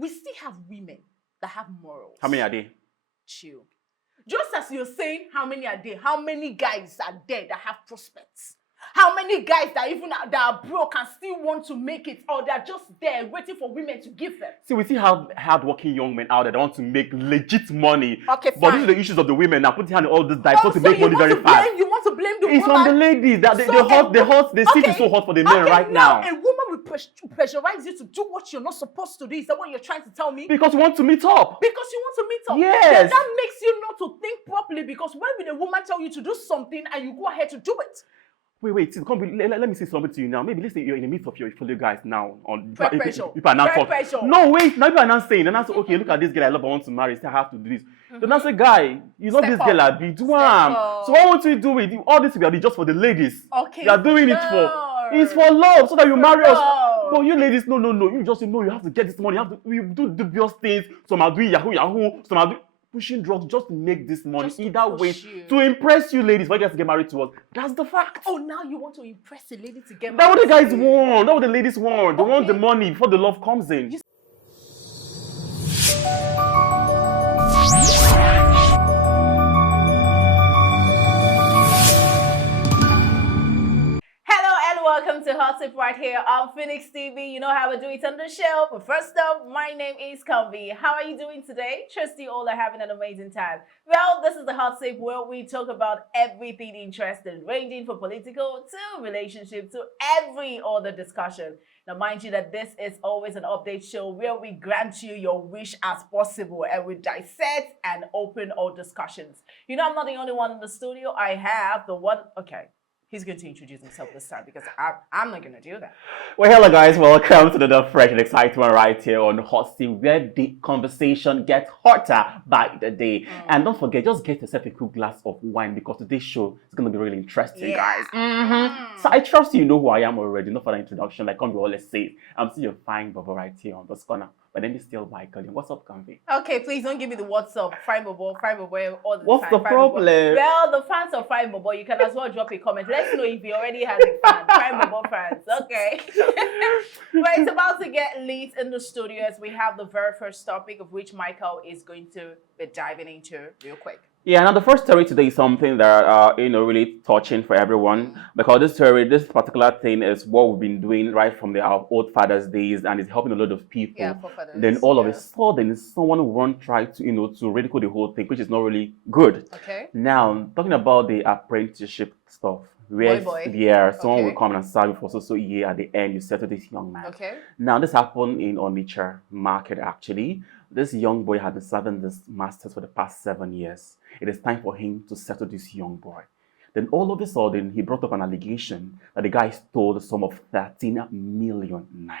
we still have women that have morals. How many are they? Chill. Just as you're saying, how many are there? How many guys are there that have prospects? How many guys that are broke and still want to make it, or they're just there waiting for women to give them? See, we still have hard-working young men out there that want to make legit money. Okay, but fine. these are the issues of the women now. Putting hand in all this dive to make money very fast. You want to blame the It's woman? on the ladies. That the seat is so hot for the men right now. A woman will pressurize you to do what you're not supposed to do. Is that what you're trying to tell me? Because you want to meet up. Because you want to meet up. Yes. Then that makes you not to think properly, because when will a woman tell you to do something and you go ahead to do it? Wait, let me say something to you now. Maybe let's say you're in the midst of your fellow guys now. Pressure. No, wait, now people are not saying, and I say, okay, look at this girl I love, I want to marry, so I have to do this. Then I say, guy, you know this girl I be, do am. So what want you to do with all this will be just for the ladies? Okay. You are doing it for. It's for love, so that you marry us. But you ladies, no. You just know you have to get this money. You do dubious things. Some are doing Yahoo. Some are doing pushing drugs just to make this money. Just either way, to impress you ladies, for you guys to get married to us. That's the fact. Oh, now you want to impress the lady to get married? That's what the guys want. That's what the ladies want. They want the money before the love comes in. Welcome to Hot Tip right here on Phoenix TV. You know how we do it on the show. But first up, my name is Convi. How are you doing today? Trust you all are having an amazing time. Well, this is the Hot Tip where we talk about everything interesting, ranging from political to relationship to every other discussion. Now, mind you that this is always an update show where we grant you your wish as possible and we dissect and open all discussions. You know, I'm not the only one in the studio. I have the one, okay. He's going to introduce himself this time because I'm not going to do that. Well, hello guys, welcome to the fresh and exciting one right here on Hot Seat, where the conversation gets hotter by the day. And don't forget, just get yourself a cool glass of wine because today's show is going to be really interesting, guys. So I trust you know who I am already, no further introduction, like Convi always says. I'm still your fine bubble right here on this corner. But then you still Michael. What's up, Convi? Okay, please don't give me the what's up. Fine bubble, all the What's time. The problem? Well, the fans of Fine Bubble, you can as well drop a comment. Let's know if you already have a fan. Fine Bubble fans, okay. But it's about to get lit in the studio as we have the very first topic of which Michael is going to be diving into real quick. Yeah, now the first story today is something that really touching for everyone, because this particular thing is what we've been doing right from our old fathers' days, and it's helping a lot of people. Yeah, then all of a sudden, someone won't try to ridicule the whole thing, which is not really good. Okay. Now, talking about the apprenticeship stuff, where someone will come and serve you for so a year. At the end, you settle this young man. Okay. Now, this happened in Onitsha market actually. This young boy had been serving this masters for the past 7 years. It is time for him to settle this young boy. Then all of a sudden, he brought up an allegation that the guy stole the sum of 13 million naira.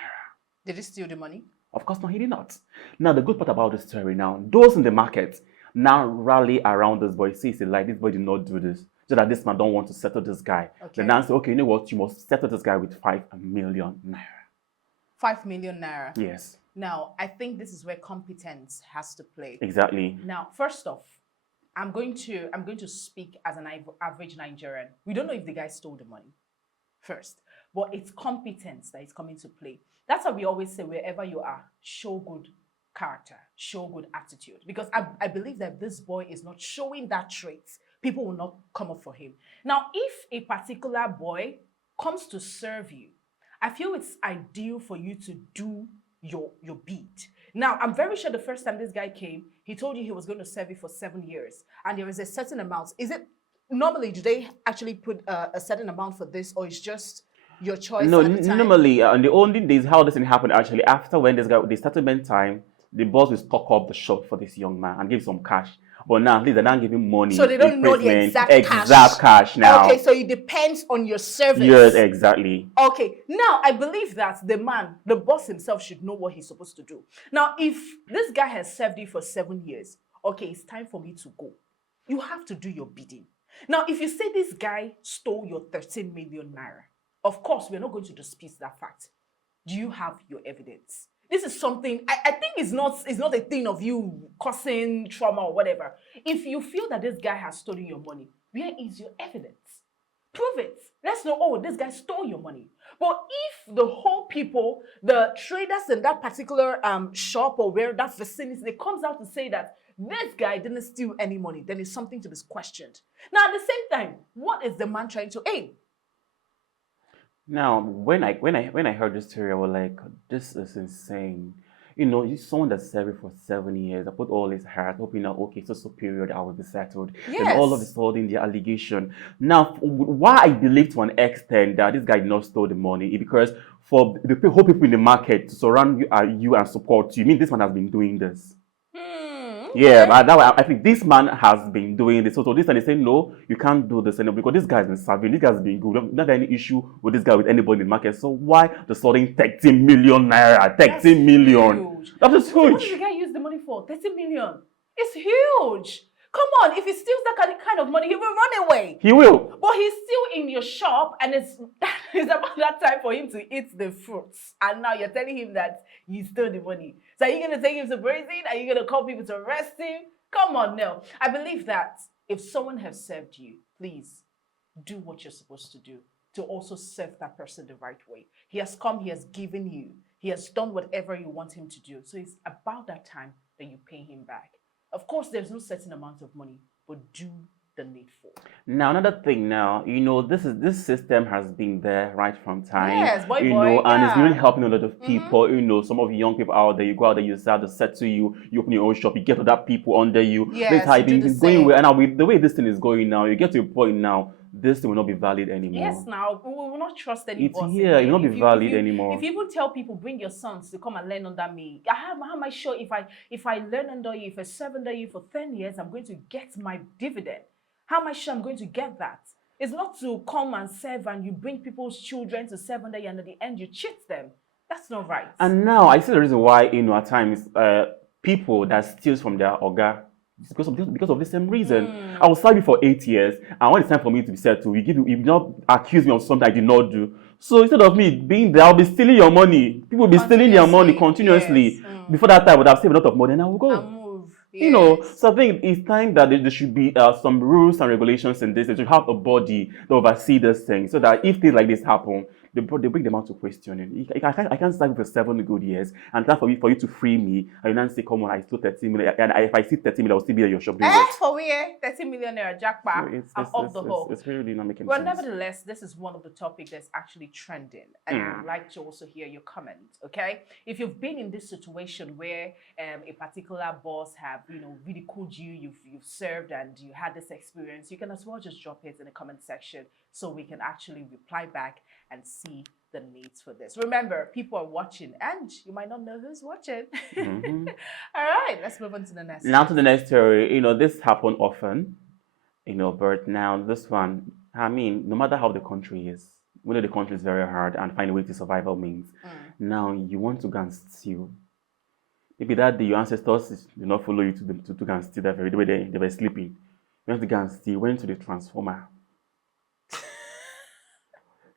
Did he steal the money? Of course, no, he did not. Now, the good part about this story now, those in the market now rally around this boy. See, like, this boy did not do this. So that this man don't want to settle this guy. Okay. Then now say, okay, you know what? You must settle this guy with 5 million naira. 5 million naira? Yes. Now, I think this is where competence has to play. Exactly. Now, first off, I'm going to speak as an average Nigerian. We don't know if the guy stole the money first, but it's competence that is coming to play. That's why we always say wherever you are, show good character, show good attitude. Because I believe that this boy is not showing that trait. People will not come up for him. Now, if a particular boy comes to serve you, I feel it's ideal for you to do your bid. Now, I'm very sure the first time this guy came, he told you he was going to serve you for 7 years. And there is a certain amount. Is it, normally, do they actually put a certain amount for this, or it's just your choice? No, normally, on the only days how this thing happened actually, after when this guy, the settlement time, the boss will stock up the shop for this young man and give some cash. But now, at least they're not giving money. So they don't know the exact cash now. Okay, so it depends on your service. Yes, exactly. Okay, now I believe that the boss himself should know what he's supposed to do. Now, if this guy has served you for 7 years, okay, it's time for me to go. You have to do your bidding. Now, if you say this guy stole your 13 million naira, of course, we're not going to dispute that fact. Do you have your evidence? This is something, I think it's not a thing of you causing trauma or whatever. If you feel that this guy has stolen your money, where is your evidence? Prove it. Let's know, oh, this guy stole your money. But if the whole people, the traders in that particular shop or where that vicinity, they comes out to say that this guy didn't steal any money, then it's something to be questioned. Now, at the same time, what is the man trying to aim? Now, when I heard this story, I was like, this is insane. You know, you someone that served for 7 years, I put all his heart, hoping that okay, so period, I will be settled. Then all of a Yes. sudden, the allegation. Now, why I believe to an extent that this guy did not stole the money is because for the whole people in the market to surround you and support you, I mean, this man has been doing this. Yeah, Okay. but now I think this man has been doing this. So this and they say no, you can't do this anymore because this guy's been serving. This guy's been good. Not any issue with this guy with anybody in the market. So why the sudden 30 million naira? That's 30 million. huge. That is What did the huge. guy use the money for? 30 million. It's huge. Come on, if he steals that kind of money, he will run away. He will. But he's still in your shop, and it's about that time for him to eat the fruits. And now you're telling him that he stole the money. So are you going to take him to prison? Are you going to call people to arrest him? Come on, no. I believe that if someone has served you, please do what you're supposed to do to also serve that person the right way. He has come, he has given you, he has done whatever you want him to do. So it's about that time that you pay him back. Of course, there's no certain amount of money, but do the needful. Now another thing now, you know, this system has been there right from time. Yes, boy, you boy, know, and it's really yeah. helping a lot of people. You know, some of the young people out there, you go out there, you start to settle you open your own shop, you get other people under you. Yes, This how you do the it's going same. well. And now with the way this thing is going now, you get to a point now, this thing will not be valid anymore. Yes, now we will not trust any It's boss here, it again. will not If be you- valid anymore. If you even tell people, bring your sons to come and learn under me, how am I sure if I learn under you, if I serve under you for 10 years, I'm going to get my dividend? How am I sure I'm going to get that? It's not to come and serve and you bring people's children to serve under you and at the end you cheat them. That's not right. And now I see the reason why, you know, at times people that steals from their orga it's because of the same reason. I was serving for 8 years, and when it's time for me to be settled, you not accuse me of something I did not do. So instead of me being there, I'll be stealing your money. People will be stealing their money continuously. Yes. Before that time, I would have saved a lot of money, and I will go. And move. You know, Yes. so I think it's time that there should be some rules and regulations in this. They should have a body that oversee this thing so that if things like this happen, they bring them out to questioning. I can't serve you for 7 good years and time for you to free me and you then say, come on, I stole 30 million. And if I see 30 million, I'll still be at your shop doing what? For we 30 million naira jackpot. So I'm off the hook. it's really not making Well, sense. nevertheless, this is one of the topics that's actually trending, and I'd like to also hear your comments. Okay, if you've been in this situation where a particular boss have ridiculed you, you've served and you had this experience, you can as well just drop it in the comment section so we can actually reply back and see the needs for this. Remember, people are watching, and you might not know who's watching. All right, let's move on to the next. Now to the next story. You know, this happen often. You know, but now this one, I mean, no matter how the country is, we know the country is very hard and find a way to survival means. Now you want to go and steal. Maybe that day your ancestors did not follow you to go and steal that very day they were sleeping. You went to go and steal, went to the transformer.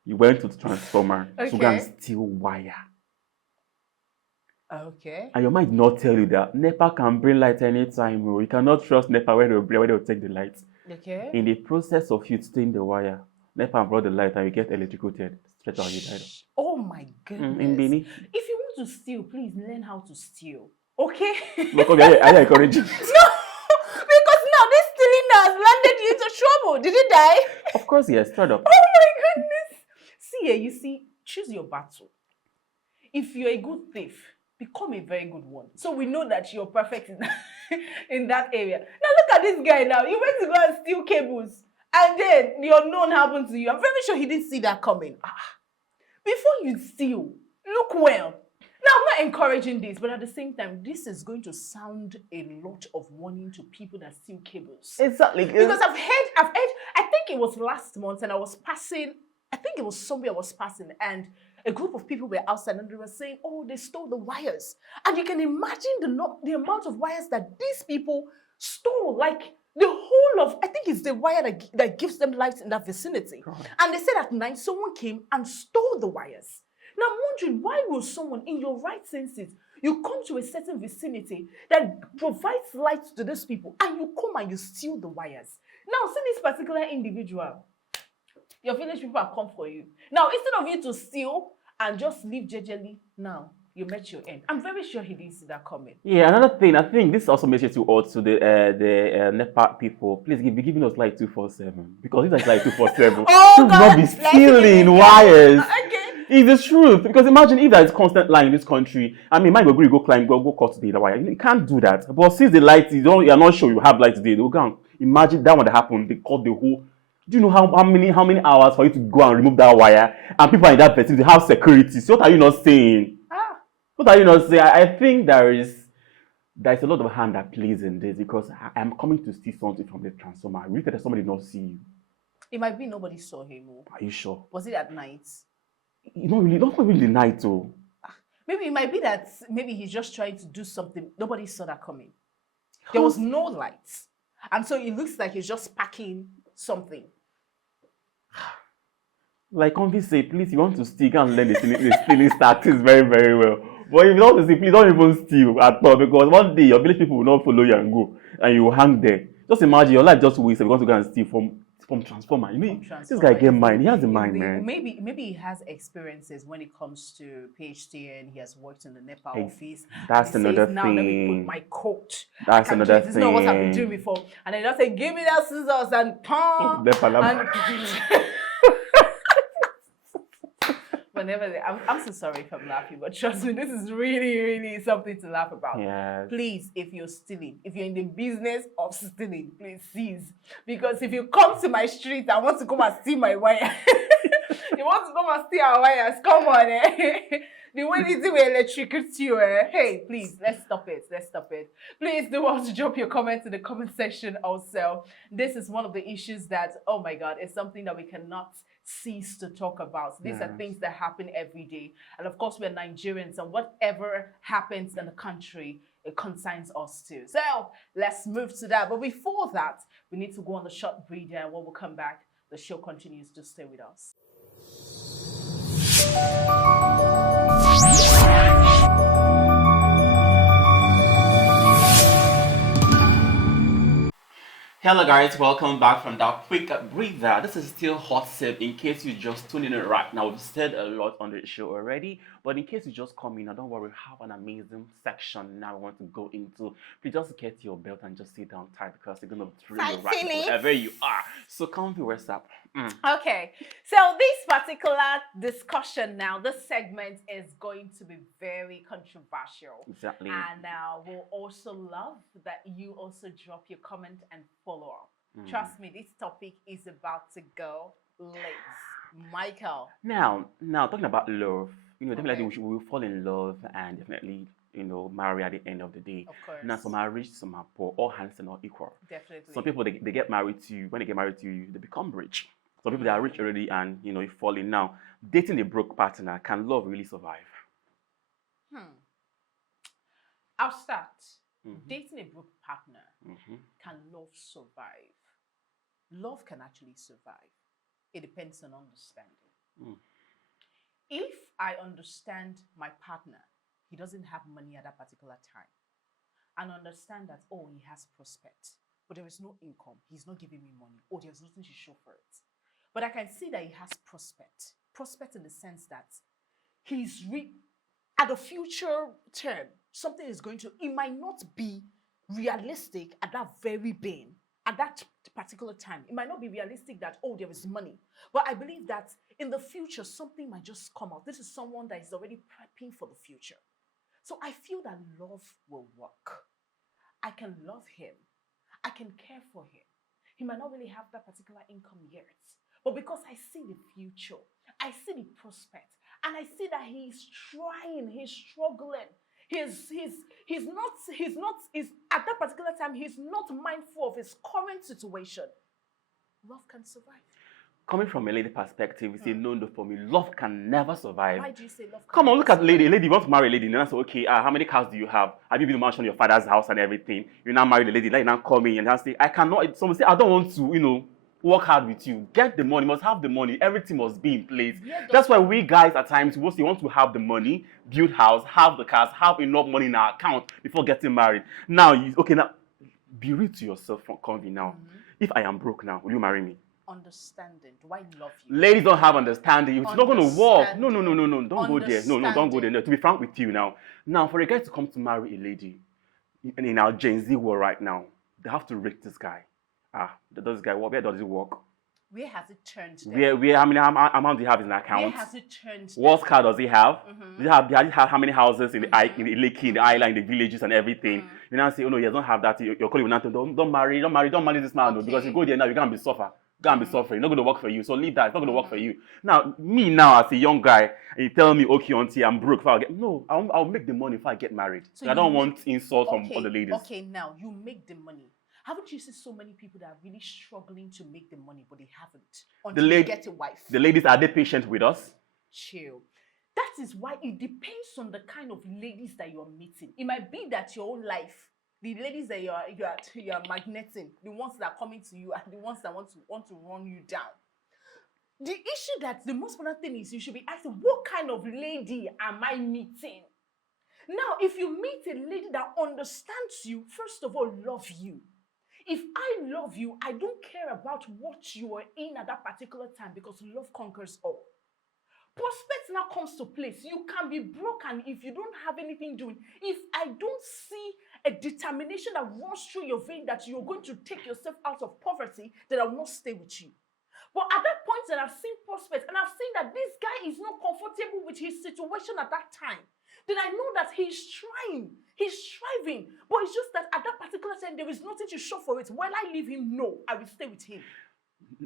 You went to the transformer to go and steal wire. Okay. And your mind did not tell you that NEPA can bring light anytime. You cannot trust NEPA when they'll take the light. Okay. In the process of you stealing the wire, NEPA brought the light and you get electrocuted. Straight out you died. Oh my goodness. In Bini. If you want to steal, please learn how to steal. Okay? Look, are you encouraging? No! Because now this stealing has landed you into trouble. Did you die? Of course, yes. Straight up. Oh my goodness. See, you see, choose your battle. If you're a good thief, become a very good one. So we know that you're perfect in that area. Now look at this guy now. You went to go and steal cables. And then the unknown happened to you. I'm very sure he didn't see that coming. Before you steal, look well. Now, I'm not encouraging this, but at the same time, this is going to sound a lot of warning to people that steal cables. Exactly. Because I've heard, I think it was last month, and I think it was somewhere I was passing, and a group of people were outside, and they were saying, oh, they stole the wires. And you can imagine the amount of wires that these people stole, like the whole of, I think it's the wire that gives them light in that vicinity. God. And they said at night, someone came and stole the wires. Now, I'm wondering, why will someone in your right senses, you come to a certain vicinity that provides light to these people, and you come and you steal the wires? Now, see this particular individual. Your village people have come for you. Now, instead of you to steal and just leave jejely, now you met your end. I'm very sure he didn't see that coming. Yeah, another thing, I think this also makes it to also the NEPA people. Please be giving us light 247 because this is like 247. Oh, You will not be stealing wires. Okay. It's the truth. Because imagine if there is constant line in this country. I mean, might go climb, go cut the wire. You can't do that. But since the light, you're not sure you have light today. They'll go and imagine that when that happened. They cut the whole. Do you know how many hours for you to go and remove that wire? And people in that vicinity have security. So what are you not saying? What are you not saying? I think there's a lot of hand that plays in this because I'm coming to see something from the transformer. Really that somebody did not see you. It might be nobody saw him. Are you sure? Was it at night? Not really the night though. Maybe it might be that maybe he's just trying to do something. Nobody saw that coming. There was no lights. And so it looks like he's just packing something. Like Convi say, please, you want to steal, go and learn the stealing tactics very, very well. But if you want to steal, please don't even steal at all because one day your village people will not follow you and go and you will hang there. Just imagine your life just wasted because you go and steal from transformer. You know, this guy get mind. He has a mind, man. Maybe he has experiences when it comes to PhD and he has worked in the NEPA office. That's another thing. Now let me put my coat. That's another thing. This is not what I've been doing before. And then just say, give me that scissors and whenever I'm so sorry if I'm laughing, but trust me, this is really, really something to laugh about. Yes. Please, if you're stealing, if you're in the business of stealing, please cease. Because if you come to my street and want to come and steal my wire, you want to come and steal our wires, come on, The way they do electricity, hey, please, let's stop it. Please do want to drop your comments in the comment section also. This is one of the issues that, oh my God, it's something that we cannot cease to talk about. These are things that happen every day. And of course, we're Nigerians, and whatever happens in the country, it concerns us too. So let's move to that. But before that, we need to go on a short breather, and when we come back, the show continues. To stay with us. Hello guys, welcome back from that quick breather. This is still hot sip in case you just tune in right now. We've said a lot on the show already, but in case you just come in, don't worry, we have an amazing section now we want to go into. Please just get your belt and just sit down tight because you're going to thrill you right wherever you are. So come here, what's up? Okay, so this particular discussion now, this segment is going to be very controversial. Exactly. And we'll also love that you also drop your comment and follow up. Trust me, this topic is about to go late. Michael. Now talking about love, definitely we will fall in love and definitely, marry at the end of the day. Of course. Now, some are rich, some are poor. All hands are not equal. Definitely. Some people, they get married to you. When they get married to you, they become rich. Some people, they are rich already and, you fall in. Now, dating a broke partner, can love really survive? I'll start. Dating a broke partner, can love survive? Love can actually survive. It depends on understanding. If I understand my partner, he doesn't have money at that particular time, and understand that, oh, he has prospect, but there is no income, he's not giving me money, or there's nothing to show for it. But I can see that he has prospect in the sense that he's at a future term, something is going to, it might not be realistic at that very being, at that particular time. It might not be realistic that, oh, there is money. But I believe that in the future, something might just come out. This is someone that is already prepping for the future. So I feel that love will work. I can love him. I can care for him. He might not really have that particular income yet. But because I see the future, I see the prospect, and I see that he's trying, he's struggling. He's at that particular time, he's not mindful of his current situation. Love can survive. Coming from a lady perspective, you say, no, for me, love can never survive. Why do you say love can Come on, look at survive? lady. Lady, you want to marry a lady. And I say, okay, how many cars do you have? Have you been to mansion your father's house and everything? You now marry the lady, like you now come in and I say, I cannot. Someone say, I don't want to, work hard with you. Get the money, must have the money. Everything must be in place. Yeah, that's why we guys at times, we want to have the money, build house, have the cars, have enough money in our account before getting married. Now, now, be real to yourself, Convi now. If I am broke now, will you marry me? Understanding. Do I love you? Ladies don't have understanding. It's not going to work. No. Don't go there. No, don't go there. No, to be frank with you now. Now, for a guy to come to marry a lady in our Gen Z world right now, they have to rate this guy. Does this guy work? Where does it work? Where has it turned them? Where how many amount do you have in the account? Where has it turned them? What car does he have? Does he have how many houses in the Lekki, in the island, in the villages and everything? You now say, oh no, he doesn't have that. Your colleague will not don't marry this man, no, because you go there now, you're gonna be suffering. Be suffering. It's not going to work for you. So leave that. It's not going to work for you. Now, me now as a young guy, and you tell me, okay, auntie, I'm broke. I'll make the money if I get married. So I don't want insults from other ladies. Okay, now you make the money. Haven't you seen so many people that are really struggling to make the money, but they haven't until they get a wife? The ladies, are they patient with us? Chill. That is why it depends on the kind of ladies that you're meeting. It might be that your whole life, the ladies that you're magneting, the ones that are coming to you, are the ones that want to run you down. The issue that the most important thing is you should be asking, what kind of lady am I meeting? Now, if you meet a lady that understands you, first of all, love you. If I love you, I don't care about what you are in at that particular time because love conquers all. Prospect now comes to place. You can be broken if you don't have anything doing. If I don't see a determination that runs through your vein that you're going to take yourself out of poverty, then I will not stay with you. But at that point that I've seen prospects and I've seen that this guy is not comfortable with his situation at that time, then I know that he's trying, he's striving. But it's just that at that particular time, there is nothing to show for it. While I leave him, no, I will stay with him.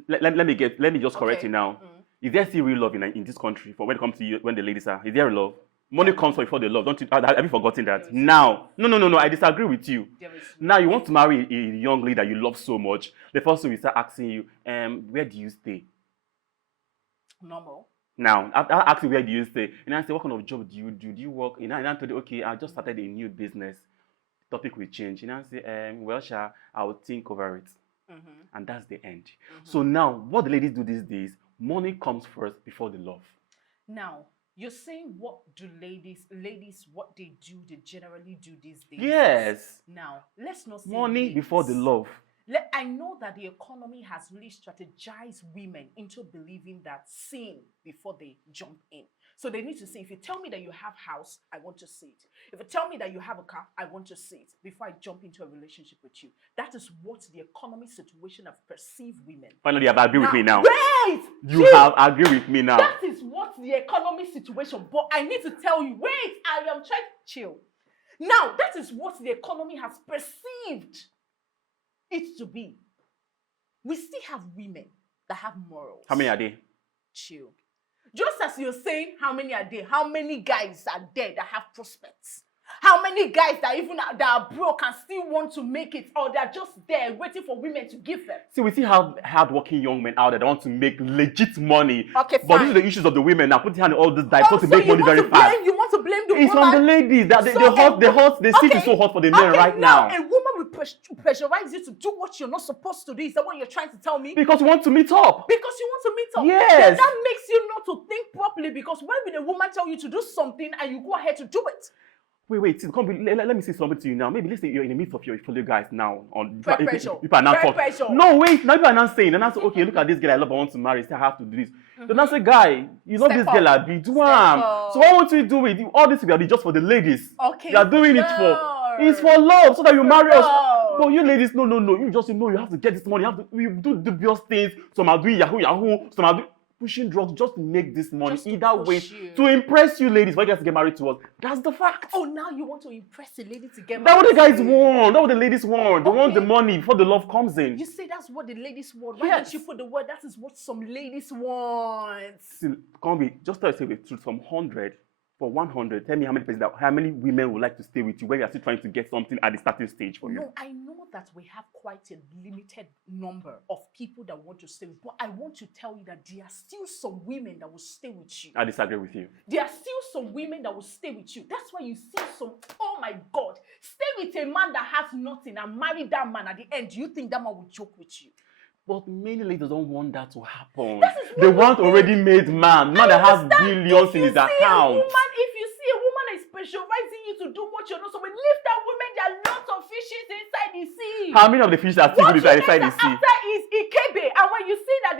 Let me just correct you now. Is there still real love in this country for when it comes to you, when the ladies are? Is there love? Money comes before the love. Have you forgotten that? Now, no. I disagree with you. Now you want to marry a young lady that you love so much. The first thing we start asking you, where do you stay? Normal. Now, after asking where do you stay, and I say, what kind of job do you do? Do you work? And I told you, okay, I just started a new business. Topic will change. And I say, well, Sha, I will think over it. And that's the end. So now, what the ladies do these days, money comes first before the love. Now, you're saying what do ladies, what they do, they generally do these days? Yes. Now, let's not say money ladies. Before the love. I know that the economy has really strategized women into believing that seeing before they jump in. So they need to say, if you tell me that you have house, I want to see it. If you tell me that you have a car, I want to see it before I jump into a relationship with you. That is what the economy situation have perceived women. Finally, you have agreed with me now. Wait! You have agreed with me now. That is what the economy situation, but I need to tell you, wait, I am trying to chill. Now, that is what the economy has perceived it to be. We still have women that have morals. How many are they? Chill. Just as you're saying, how many are there? How many guys are there that have prospects? How many guys that are broke and still want to make it, or they're just there waiting for women to give them? See, we still have hardworking young men out there that want to make legit money. Okay, but these are the issues of the women now. Putting hand in all this dive to make money very fast. You want to blame the woman? It's on the ladies. The seat is so hot for the men right now. A woman will pressurize you to do what you're not supposed to do. Is that what you're trying to tell me? Because you want to meet up. Because you want to meet up. Yes. Then that makes you not to think properly, because when will a woman tell you to do something and you go ahead to do it? Wait, let me say something to you now. Maybe let's say you're in the midst of your fellow guys now. Pressure. No, wait, now people are not saying. And I say, okay, look at this girl I love, I want to marry, so I have to do this. Then I say, guy, you know this girl I be, do So why won't you do it? All this will be just for the ladies. Okay. You are doing it it's for love, so that you marry us. But you ladies, no. You just know you have to get this money. You do dubious things. Some are doing Yahoo. Some are doing pushing drugs just to make this money. Either way, to impress you ladies, why you guys get married to us? That's the fact. Oh, now you want to impress a lady to get married? That's what the guys want. That's what the ladies want. They want the money before the love comes in. You say that's what the ladies want. Why don't you put the word, that is what some ladies want? See, can't be, just tell you the truth, from 100 for 100, tell me how many women would like to stay with you when you're still trying to get something at the starting stage for you. No, I know that we have quite a limited number of people that want to stay with you, but I want to tell you that there are still some women that will stay with you. I disagree with you. There are still some women that will stay with you. That's why you see some, oh my God, stay with a man that has nothing and marry that man at the end. Do you think that man will joke with you? But many ladies don't want that to happen. They want already made man that has billions in his account. If you see a woman is pressurizing you to do what you're not supposed to, leave that woman. There are lots of fishes inside the sea. How many of the fishes are still inside the sea? After is Ikebe, and when you see that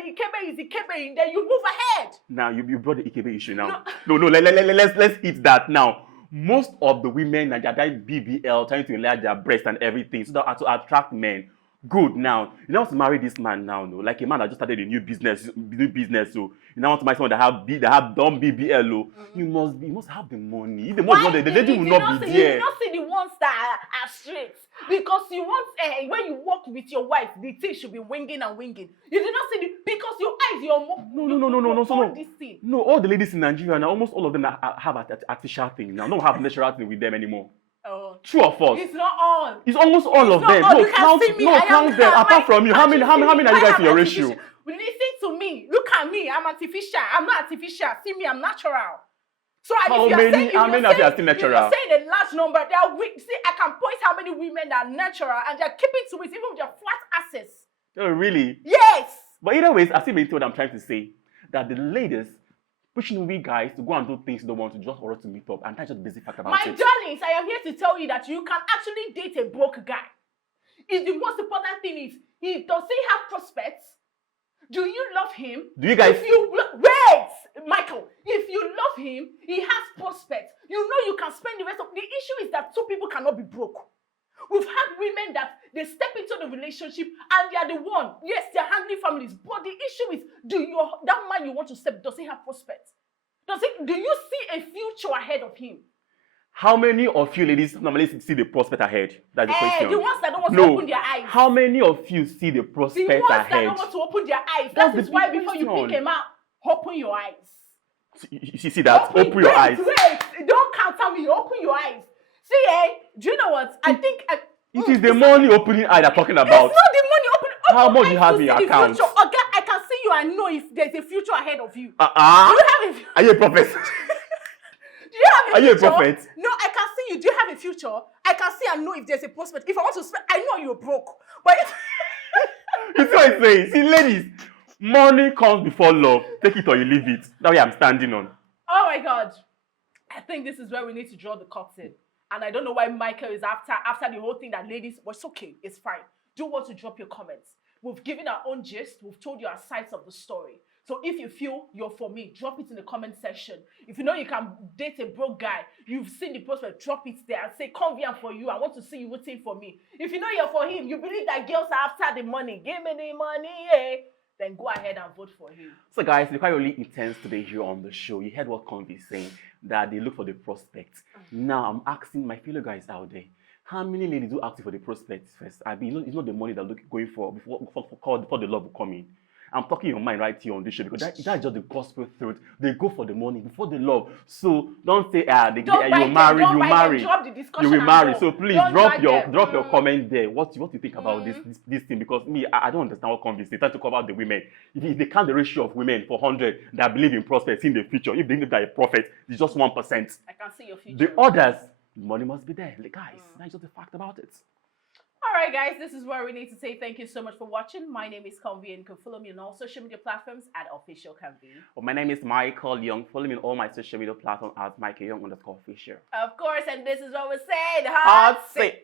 praying, then you move ahead. Now you brought the Ikebe issue now. No, let's hit that now. Most of the women that are doing BBL, trying to enlarge their breast and everything, so that to attract men. Good. Now you now want to marry this man now, no? Like a man that just started a new business. So you now want to marry someone that have done BBL. Oh. You must have the money. If the money, the lady will not be there. You not see the ones that are straight, because you want when you walk with your wife, the thing should be winging and winging. You do not see because your eyes, your No. This thing. No, all the ladies in Nigeria now, almost all of them have an artificial thing now. Don't have natural thing with them anymore. Oh. True or false? It's not all. It's almost all of them. All. No, count them. Apart from you, how many are you guys in your ratio? Listen to me. Look at me. I'm artificial. I'm not artificial. See me, I'm natural. So How many of you are still natural? If you're saying a large number, there are see, I can point how many women are natural and they're keeping to it, even with their flat asses. Oh, really? Yes. But either way, I still maintain what I'm trying to say. That the ladies pushing we guys to go and do things they don't want to just for us to meet up, and that's just the basic fact about My it. darlings, I am here to tell you that you can actually date a broke guy. It's the most important thing is, does he have prospects? Do you love him? Do you guys? Wait, Michael. If you love him, he has prospects. You know you can spend the rest of the issue is that two people cannot be broke. We've had women that they step into the relationship and they are the one. Yes, they're handling families, but the issue is, that man you want to step, does he have prospects? Do you see a future ahead of him? How many of you ladies normally see the prospect ahead? That's the question. The ones that don't want to open their eyes. How many of you see the prospect ahead? The ones that don't want to open their eyes. That is why before you pick him up, open your eyes. You see that? Open your eyes. Wait, don't counter me. Open your eyes. See, do you know what? I think it is the money opening eye they're talking about. It's not the money opening. How much do you have in your account? Okay, I can see you and know if there's a future ahead of you. Do you have Are you a prophet? Do you have a future? Are you a prophet? No, I can see you. Do you have a future? I can see and know if there's a prospect. If I want to spend, I know you're broke. But you see what I'm saying? See, ladies, money comes before love. Take it or you leave it. That's why I'm standing on. Oh my God. I think this is where we need to draw the curtain. And I don't know why Michael is after the whole thing that ladies, but it's okay. It's fine. Do want to drop your comments. We've given our own gist. We've told you our sides of the story. So if you feel you're for me, drop it in the comment section. If you know you can date a broke guy, you've seen the prospect, drop it there and say, come here for you. I want to see you rooting for me. If you know you're for him, you believe that girls are after the money. Give me the money, eh? Then go ahead and vote for him. So guys, we're quite really intense today here on the show. You heard what Convi is saying, that they look for the prospects. Now I'm asking my fellow guys out there, how many ladies do ask for the prospects first? I mean, it's not the money they're going for before the love will come in. I'm talking your mind right here on this show because that's just the gospel truth. They go for the money before the love. So don't say you marry. You will marry. So please drop your comment there. What you think about this thing? Because me, I don't understand what convince. They try to cover the women. If they count the ratio of women for 100 that believe in prospects in the future, if they think they're a prophet, it's just 1%. I can see your future. The others, money must be there. Like, guys, that's just the fact about it. All right, guys, this is where we need to say thank you so much for watching. My name is Convi, and you can follow me on all social media platforms at Official Convi. Well, my name is Michael Young. Follow me on all my social media platforms at Michael Young _official. Of course, and this is what we said. Hot seat.